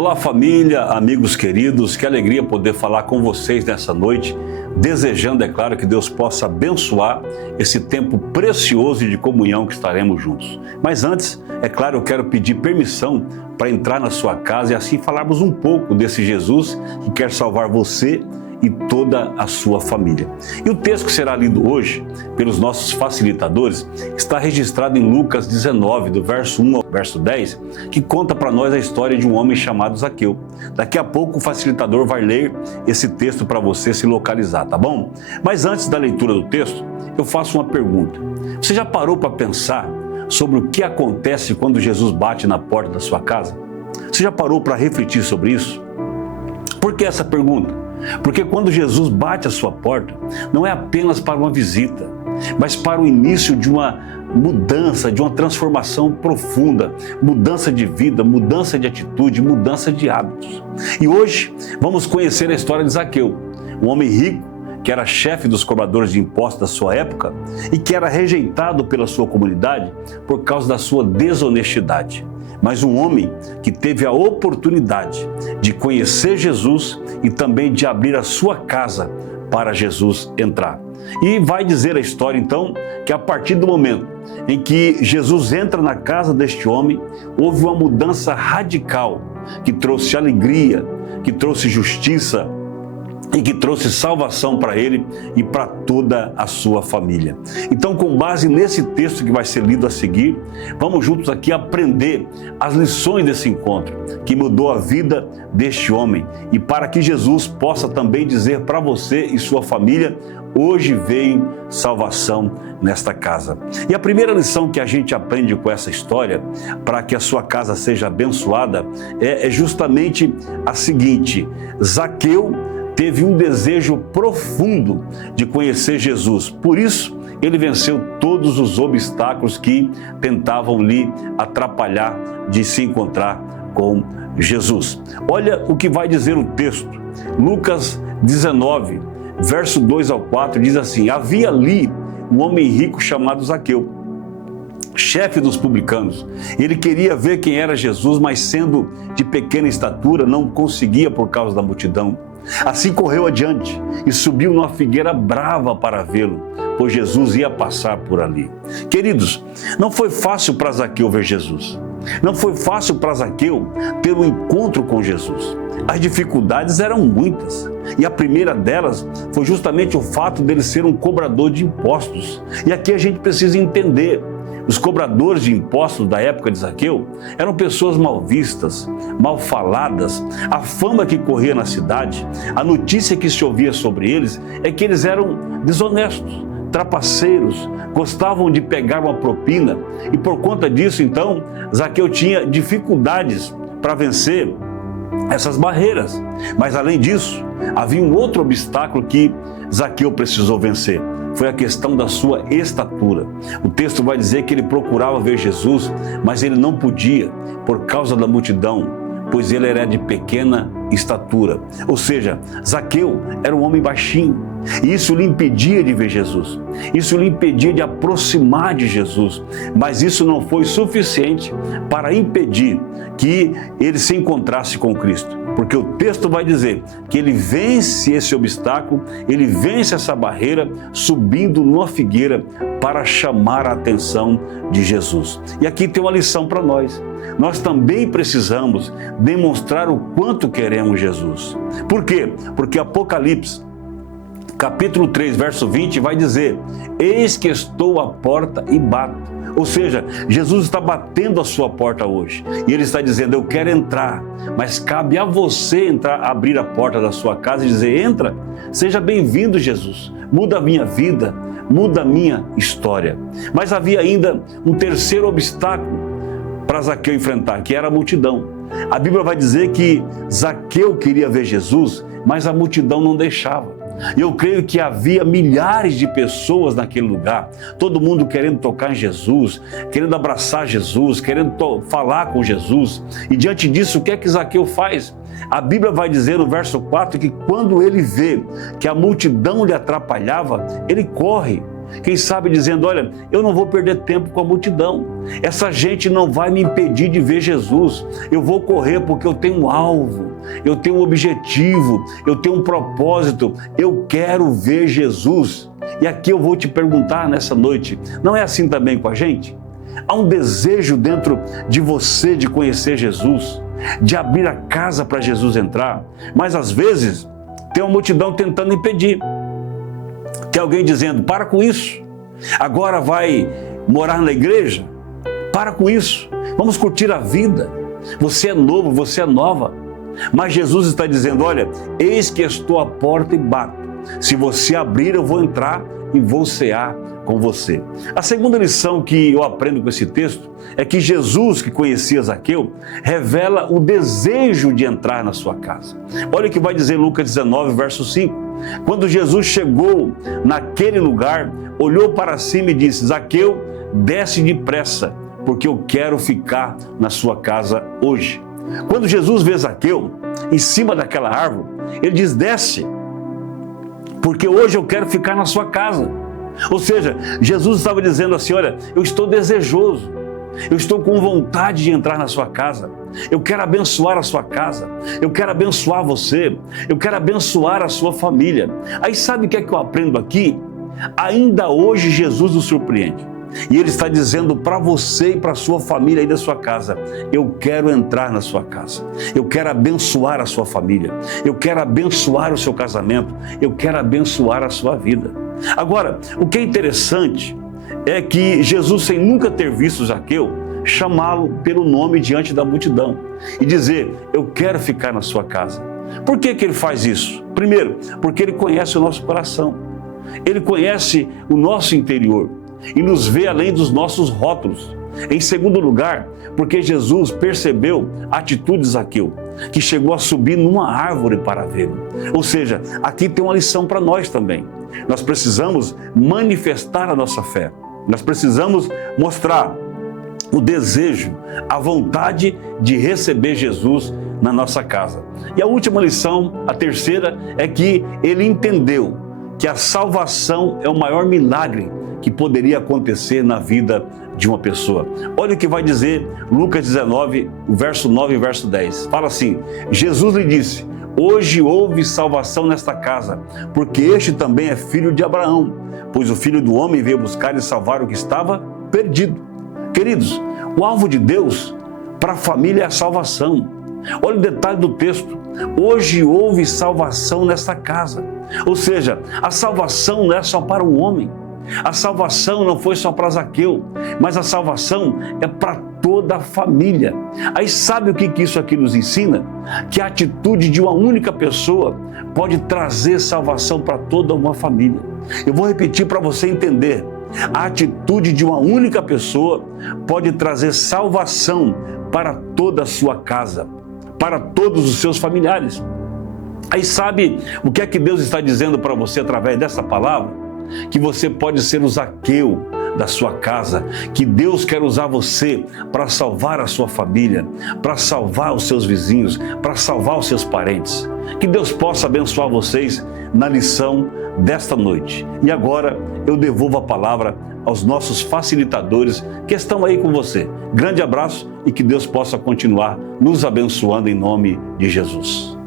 Olá família, amigos queridos, que alegria poder falar com vocês nessa noite, desejando, é claro, que Deus possa abençoar esse tempo precioso de comunhão que estaremos juntos. Mas antes, é claro, eu quero pedir permissão para entrar na sua casa e assim falarmos um pouco desse Jesus que quer salvar você e toda a sua família. E o texto que será lido hoje pelos nossos facilitadores está registrado em Lucas 19, do verso 1 ao verso 10, que conta para nós a história de um homem chamado Zaqueu. Daqui a pouco o facilitador vai ler esse texto para você se localizar, tá bom? Mas antes da leitura do texto, eu faço uma pergunta. Você já parou para pensar sobre o que acontece quando Jesus bate na porta da sua casa? Você já parou para refletir sobre isso? Por que essa pergunta? Porque quando Jesus bate à sua porta, não é apenas para uma visita, mas para o início de uma mudança, de uma transformação profunda, mudança de vida, mudança de atitude, mudança de hábitos. E hoje vamos conhecer a história de Zaqueu, um homem rico que era chefe dos cobradores de impostos da sua época e que era rejeitado pela sua comunidade por causa da sua desonestidade. Mas um homem que teve a oportunidade de conhecer Jesus e também de abrir a sua casa para Jesus entrar. E vai dizer a história então que a partir do momento em que Jesus entra na casa deste homem, houve uma mudança radical que trouxe alegria, que trouxe justiça e que trouxe salvação para ele e para toda a sua família. Então, com base nesse texto que vai ser lido a seguir, vamos juntos aqui aprender as lições desse encontro, que mudou a vida deste homem, e para que Jesus possa também dizer para você e sua família: hoje veio salvação nesta casa. E a primeira lição que a gente aprende com essa história, para que a sua casa seja abençoada, é justamente a seguinte: Zaqueu teve um desejo profundo de conhecer Jesus. Por isso, ele venceu todos os obstáculos que tentavam lhe atrapalhar de se encontrar com Jesus. Olha o que vai dizer o texto. Lucas 19, verso 2 ao 4, diz assim: havia ali um homem rico chamado Zaqueu, chefe dos publicanos. Ele queria ver quem era Jesus, mas sendo de pequena estatura, não conseguia por causa da multidão. Assim correu adiante e subiu numa figueira brava para vê-lo, pois Jesus ia passar por ali. Queridos, não foi fácil para Zaqueu ver Jesus. Não foi fácil para Zaqueu ter um encontro com Jesus. As dificuldades eram muitas. E a primeira delas foi justamente o fato dele ser um cobrador de impostos. E aqui a gente precisa entender: os cobradores de impostos da época de Zaqueu eram pessoas mal vistas, mal faladas. A fama que corria na cidade, a notícia que se ouvia sobre eles é que eles eram desonestos, trapaceiros, gostavam de pegar uma propina, e por conta disso, então, Zaqueu tinha dificuldades para vencer essas barreiras. Mas além disso, havia um outro obstáculo que Zaqueu precisou vencer. Foi a questão da sua estatura. O texto vai dizer que ele procurava ver Jesus, mas ele não podia por causa da multidão, pois ele era de pequena estatura. Ou seja, Zaqueu era um homem baixinho, e isso lhe impedia de ver Jesus. Isso lhe impedia de aproximar de Jesus. Mas isso não foi suficiente para impedir que ele se encontrasse com Cristo. Porque o texto vai dizer que ele vence esse obstáculo, ele vence essa barreira, subindo numa figueira para chamar a atenção de Jesus. E aqui tem uma lição para nós. Nós também precisamos demonstrar o quanto queremos Jesus. Por quê? Porque Apocalipse, capítulo 3, verso 20, vai dizer: eis que estou à porta e bato. Ou seja, Jesus está batendo a sua porta hoje. E Ele está dizendo: eu quero entrar. Mas cabe a você entrar, abrir a porta da sua casa e dizer: entra, seja bem-vindo, Jesus. Muda a minha vida, muda a minha história. Mas havia ainda um terceiro obstáculo para Zaqueu enfrentar, que era a multidão. A Bíblia vai dizer que Zaqueu queria ver Jesus, mas a multidão não deixava. Eu creio que havia milhares de pessoas naquele lugar, todo mundo querendo tocar em Jesus, querendo abraçar Jesus, querendo falar com Jesus. E diante disso, o que é que Zaqueu faz? A Bíblia vai dizer no verso 4 que quando ele vê que a multidão lhe atrapalhava, ele corre. Quem sabe dizendo, olha, eu não vou perder tempo com a multidão. Essa gente não vai me impedir de ver Jesus. Eu vou correr porque eu tenho um alvo, eu tenho um objetivo, eu tenho um propósito. Eu quero ver Jesus. E aqui eu vou te perguntar nessa noite, não é assim também com a gente? Há um desejo dentro de você de conhecer Jesus, de abrir a casa para Jesus entrar, mas às vezes tem uma multidão tentando impedir. Tem alguém dizendo, para com isso, agora vai morar na igreja? Para com isso, vamos curtir a vida. Você é novo, você é nova. Mas Jesus está dizendo, olha, eis que estou à porta e bato. Se você abrir, eu vou entrar e vou cear com você. A segunda lição que eu aprendo com esse texto é que Jesus, que conhecia Zaqueu, revela o desejo de entrar na sua casa. Olha o que vai dizer Lucas 19, verso 5. Quando Jesus chegou naquele lugar, olhou para cima e disse, Zaqueu, desce depressa, porque eu quero ficar na sua casa hoje. Quando Jesus vê Zaqueu em cima daquela árvore, ele diz, desce, porque hoje eu quero ficar na sua casa. Ou seja, Jesus estava dizendo assim, olha, eu estou desejoso, eu estou com vontade de entrar na sua casa, eu quero abençoar a sua casa, eu quero abençoar você, eu quero abençoar a sua família. Aí sabe o que é que eu aprendo aqui? Ainda hoje Jesus nos surpreende. E Ele está dizendo para você e para a sua família aí da sua casa, eu quero entrar na sua casa, eu quero abençoar a sua família, eu quero abençoar o seu casamento, eu quero abençoar a sua vida. Agora, o que é interessante é que Jesus, sem nunca ter visto Zaqueu, chamá-lo pelo nome diante da multidão e dizer, eu quero ficar na sua casa. Por que que Ele faz isso? Primeiro, porque Ele conhece o nosso coração, Ele conhece o nosso interior e nos vê além dos nossos rótulos. Em segundo lugar, porque Jesus percebeu a atitude de Zaqueu, que chegou a subir numa árvore para vê-lo. Ou seja, aqui tem uma lição para nós também. Nós precisamos manifestar a nossa fé. Nós precisamos mostrar o desejo, a vontade de receber Jesus na nossa casa. E a última lição, a terceira, é que ele entendeu que a salvação é o maior milagre que poderia acontecer na vida de uma pessoa. Olha o que vai dizer Lucas 19, o verso 9 e o verso 10. Fala assim, Jesus lhe disse, hoje houve salvação nesta casa, porque este também é filho de Abraão, pois o Filho do Homem veio buscar e salvar o que estava perdido. Queridos, o alvo de Deus para a família é a salvação. Olha o detalhe do texto, hoje houve salvação nesta casa. Ou seja, a salvação não é só para o homem, a salvação não foi só para Zaqueu, mas a salvação é para toda a família. Aí sabe o que isso aqui nos ensina? Que a atitude de uma única pessoa pode trazer salvação para toda uma família. Eu vou repetir para você entender. A atitude de uma única pessoa pode trazer salvação para toda a sua casa, para todos os seus familiares. Aí sabe o que é que Deus está dizendo para você através dessa palavra? Que você pode ser o Zaqueu da sua casa, que Deus quer usar você para salvar a sua família, para salvar os seus vizinhos, para salvar os seus parentes. Que Deus possa abençoar vocês na lição desta noite. E agora eu devolvo a palavra aos nossos facilitadores que estão aí com você. Grande abraço e que Deus possa continuar nos abençoando em nome de Jesus.